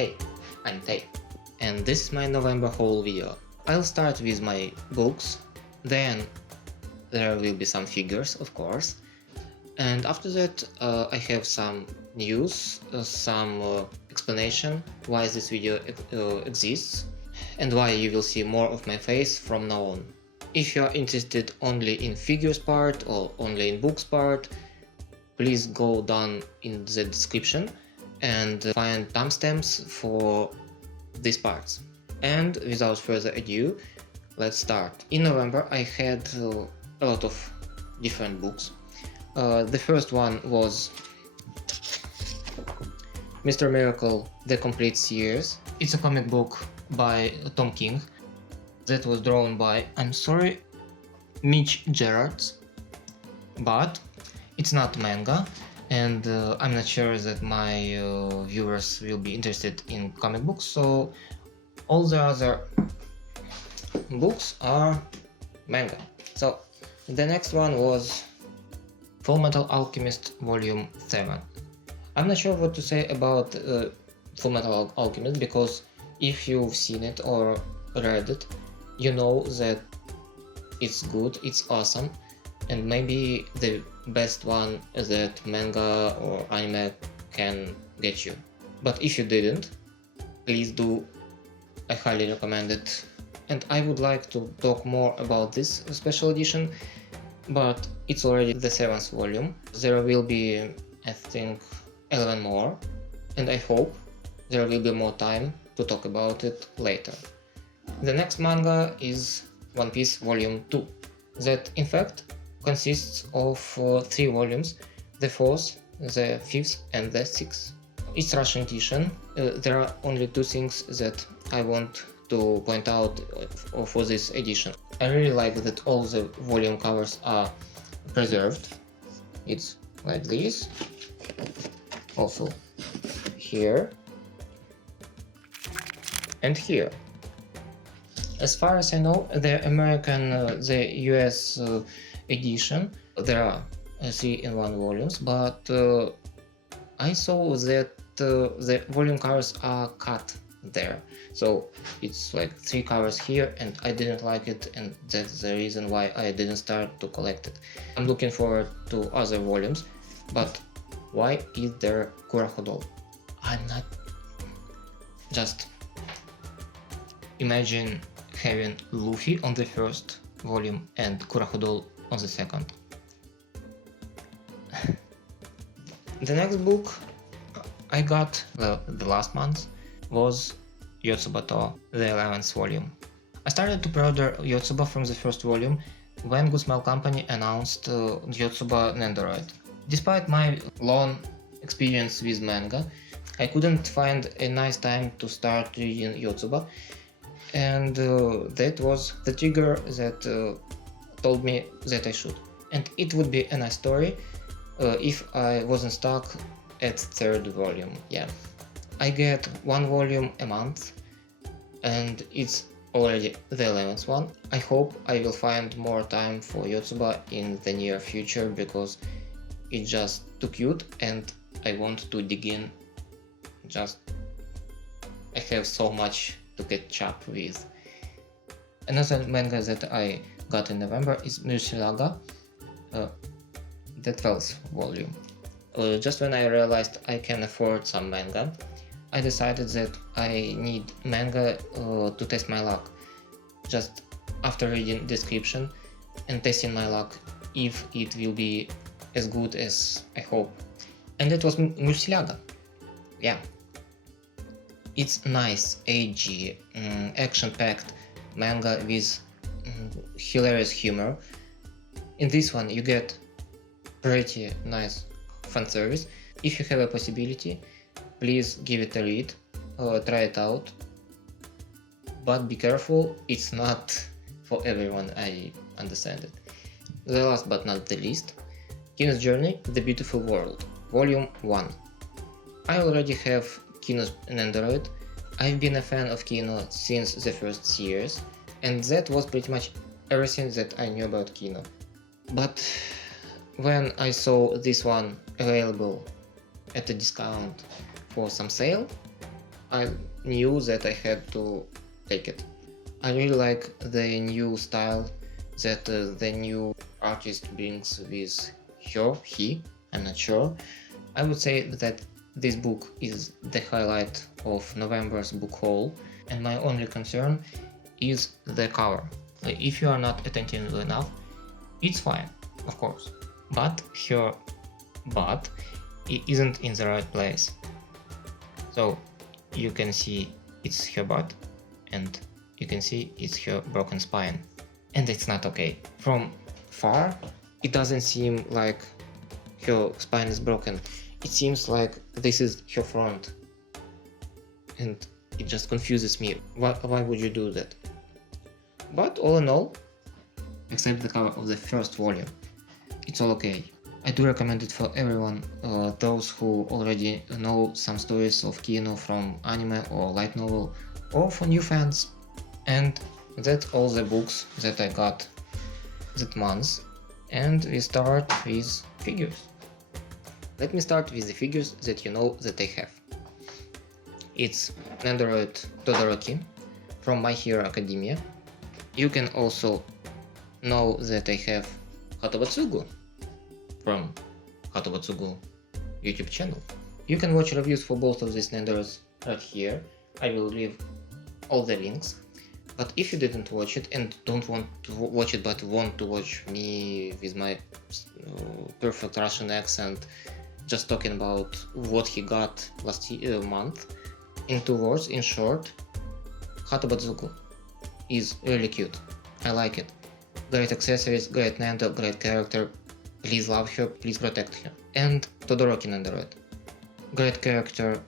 Hey, I'm Tay, and this is my November haul video. I'll start with my books, then there will be some figures, of course, and after that I have some news, some explanation why this video exists, and why you will see more of my face from now on. If you are interested only in figures part or only in books part, please go down in the description and find timestamps for these parts. And without further ado, let's start. In November I had a lot of different books. The first one was Mr. Miracle: The Complete Series. It's a comic book by Tom King that was drawn by, I'm sorry, Mitch Gerards, but it's not manga, and I'm not sure that my viewers will be interested in comic books, so all the other books are manga. So the next one was Full Metal Alchemist Volume 7. I'm not sure what to say about Full Metal Alchemist, because if you've seen it or read it, you know that it's good, it's awesome, and maybe the best one that manga or anime can get you. But if you didn't, please do, I highly recommend it. And I would like to talk more about this special edition, but it's already the 7th volume. There will be, I think, 11 more, and I hope there will be more time to talk about it later. The next manga is One Piece Volume 2, that in fact consists of 3 volumes, the 4th, the 5th and the 6th. It's Russian edition. There are only 2 things that I want to point out for this edition. I really like that all the volume covers are preserved. It's like this, also here and here. As far as I know, the American, the US edition, there are 3 in 1 volumes, but I saw that the volume covers are cut there, so it's like 3 covers here, and I didn't like it, and that's the reason why I didn't start to collect it. I'm looking forward to other volumes, but why is there Kurohodol? I'm not... Just imagine having Luffy on the first volume and Kurohodol on the second. The next book I got, well, the last month, was Yotsuba, the 11th volume. I started to pre-order Yotsuba from the first volume when Good Smile Company announced Yotsuba Nendoroid. Despite my long experience with manga, I couldn't find a nice time to start reading Yotsuba, and that was the trigger that told me that I should. And it would be a nice story if I wasn't stuck at 3rd volume. Yeah, I get 1 volume a month, and it's already the 11th one. I hope I will find more time for Yotsuba in the near future, because it's just too cute and I want to dig in. Just, I have so much to catch up with. Another manga that I got in November is Murcielaga, the 12th volume. Just when I realized I can afford some manga, I decided that I need manga to test my luck. Just after reading description and testing my luck if it will be as good as I hope. And it was Murcielaga. Yeah. It's nice, edgy, action-packed manga with hilarious humor. In this one you get pretty nice fan service. If you have a possibility, please give it a read, try it out. But be careful, it's not for everyone, I understand it. The last but not the least, Kino's Journey: The Beautiful World, Volume 1. I already have Kino's Nendoroid. I've been a fan of Kino since the first series, and that was pretty much everything that I knew about Kino. But when I saw this one available at a discount for some sale, I knew that I had to take it. I really like the new style that the new artist brings with I'm not sure. I would say that this book is the highlight of November's book haul, and my only concern is the cover. If you are not attentive enough, it's fine, of course, but her butt isn't in the right place. So you can see it's her butt, and you can see it's her broken spine, and it's not okay. From far, it doesn't seem like her spine is broken. It seems like this is her front, and it just confuses me. Why would you do that? But all in all, except the cover of the first volume, it's all okay. I do recommend it for everyone, those who already know some stories of Kino from anime or light novel, or for new fans. And that's all the books that I got that month, and we start with figures. Let me start with the figures that you know that I have. It's Nendoroid Todoroki from My Hero Academia. You can also know that I have Hatobatsugu from Hatobatsugu YouTube channel. You can watch reviews for both of these Nendoroids right here. I will leave all the links. But if you didn't watch it and don't want to watch it but want to watch me with my perfect Russian accent just talking about what he got last month, in 2 words, in short, Hatobatsugu is really cute. I like it. Great accessories, great Nendo, great character. Please love her, please protect her. And Todoroki Nendoroid. Great character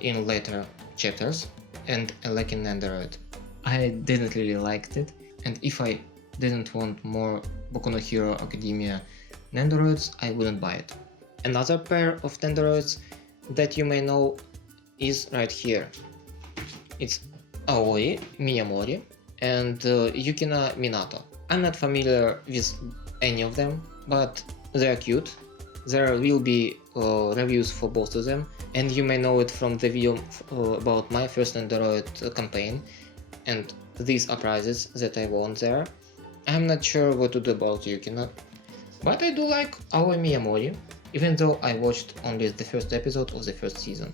in later chapters, and a lacking Nendoroid. I didn't really liked it, and if I didn't want more Boku no Hero Academia Nendoroids, I wouldn't buy it. Another pair of Nendoroids that you may know is right here. It's Aoi Miyamori and Yukina Minato. I'm not familiar with any of them, but they're cute. There will be reviews for both of them, and you may know it from the video about my first Nendoroid campaign, and these are prizes that I won there. I'm not sure what to do about Yukina, but I do like Aoi Miyamori, even though I watched only the first episode of the first season.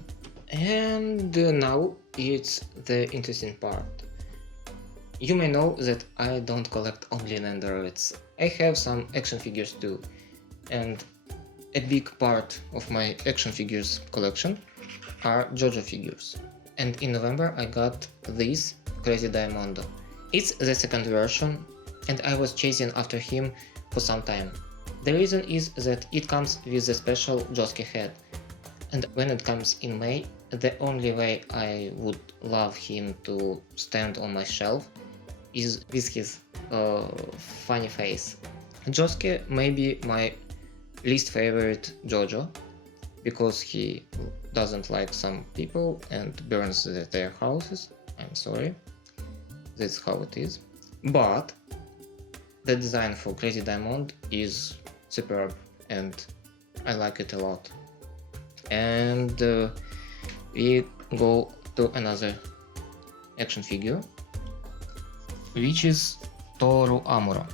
And now it's the interesting part. You may know that I don't collect only Nendoroids. I have some action figures too, and a big part of my action figures collection are JoJo figures. And in November I got this Crazy Diamondo. It's the second version, and I was chasing after him for some time. The reason is that it comes with a special Josuke head, and when it comes in May, the only way I would love him to stand on my shelf is with his funny face. Josuke may be my least favorite JoJo, because he doesn't like some people and burns their houses. I'm sorry, that's how it is. But the design for Crazy Diamond is superb, and I like it a lot. And we go to another action figure, which is Toru Amuro.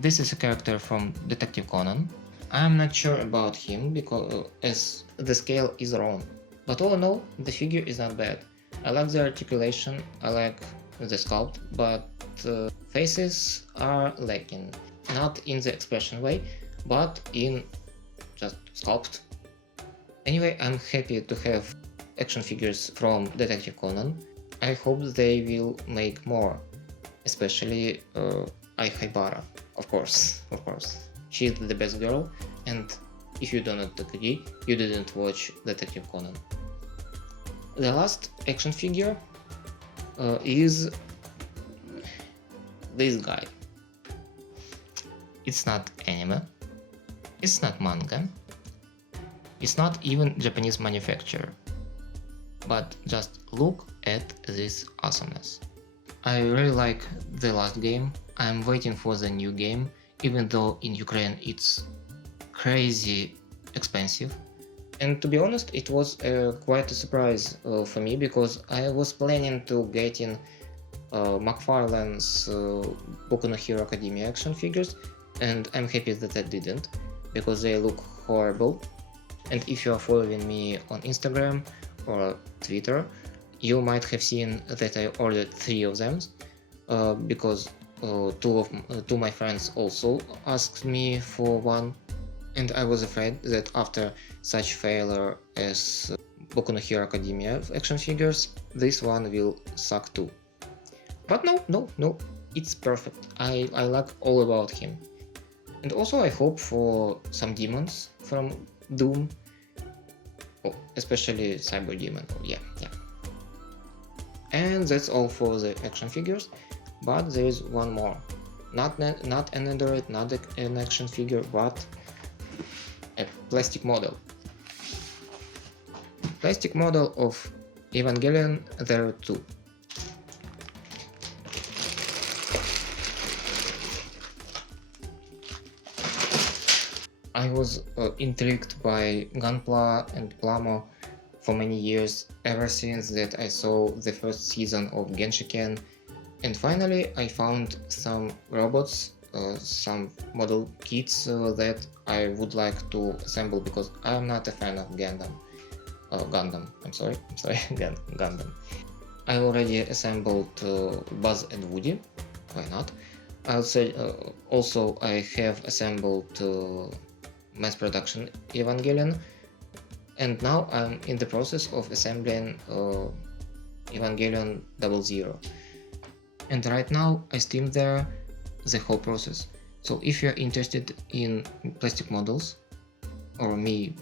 This is a character from Detective Conan. I'm not sure about him because as the scale is wrong, but all in all, the figure is not bad. I like the articulation, I like the sculpt, but faces are lacking. Not in the expression way, but in just sculpt. Anyway, I'm happy to have action figures from Detective Conan. I hope they will make more, especially Ai Haibara, of course. She's the best girl, and if you do not agree, you didn't watch Detective Conan. The last action figure is this guy. It's not anime, it's not manga, it's not even Japanese manufacturer, but just look at this awesomeness. I really like the last game. I'm waiting for the new game, even though in Ukraine it's crazy expensive, And to be honest, it was quite a surprise for me, because I was planning to get in McFarlane's Boku no Hero Academia action figures, and I'm happy that I didn't, because they look horrible. And if you are following me on Instagram or Twitter, you might have seen that I ordered 3 of them, because two of my friends also asked me for one, and I was afraid that after such failure as Boku no Hero Academia action figures, this one will suck too. But no, it's perfect. I like all about him. And also I hope for some demons from Doom. Oh, especially Cyber Demon. Oh, yeah. And that's all for the action figures. But there is one more. Not an android, not an action figure, but a plastic model. Plastic model of Evangelion Zero 2. I was intrigued by Gunpla and Plamo for many years, ever since that I saw the first season of Genshiken, and finally I found some robots, some model kits that I would like to assemble, because I am not a fan of Gundam. Gundam. I already assembled Buzz and Woody, why not? I'll say also I have assembled mass production Evangelion, and now I'm in the process of assembling Evangelion 00. And right now I stream there the whole process. So if you're interested in plastic models, or me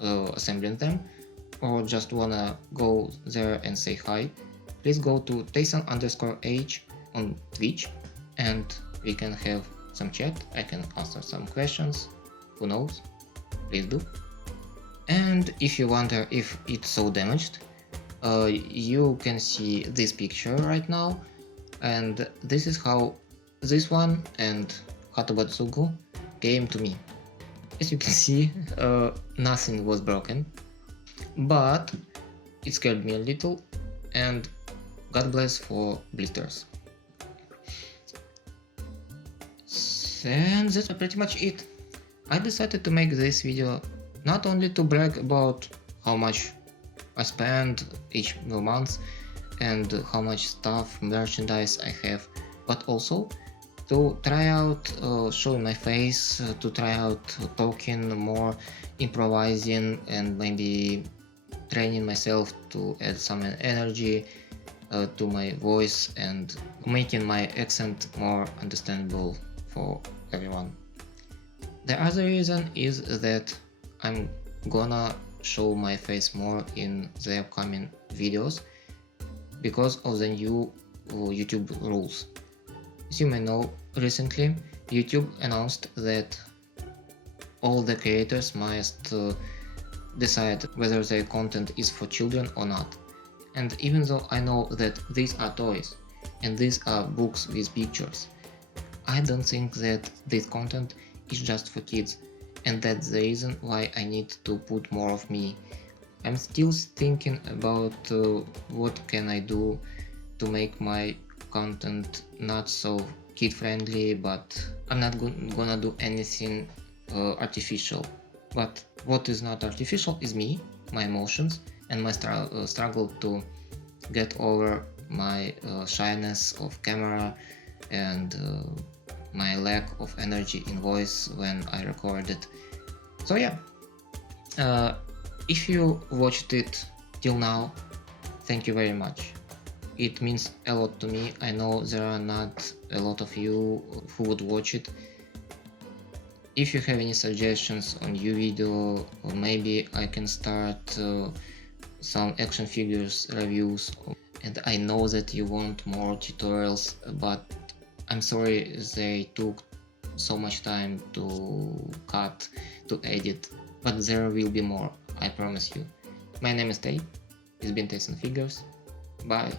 assembling them, or just wanna go there and say hi, please go to Tayson_H on Twitch, and we can have some chat. I can answer some questions, who knows, please do. And if you wonder if it's so damaged, you can see this picture right now, and this is how this one and Hatobatsugu came to me. As you can see, nothing was broken, but it scared me a little, and God bless for blisters. And that's pretty much it. I decided to make this video not only to brag about how much I spend each month and how much stuff, merchandise I have, but also to try out showing my face, to try out talking more, improvising, and maybe training myself to add some energy to my voice and making my accent more understandable for everyone. The other reason is that I'm gonna show my face more in the upcoming videos because of the new YouTube rules. As you may know, recently YouTube announced that all the creators must decide whether their content is for children or not. And even though I know that these are toys and these are books with pictures, I don't think that this content is just for kids, and that's the reason why I need to put more of me. I'm still thinking about what can I do to make my content not so kid friendly, but I'm not gonna do anything artificial. But what is not artificial is me, my emotions, and my struggle to get over my shyness of camera and my lack of energy in voice when I record it. So yeah, if you watched it till now, thank you very much. It means a lot to me. I know there are not a lot of you who would watch it. If you have any suggestions on your video, or maybe I can start some action figures reviews, and I know that you want more tutorials, but I'm sorry they took so much time to cut, to edit, but there will be more, I promise you. My name is Tay, it's been Tayson Figures, bye.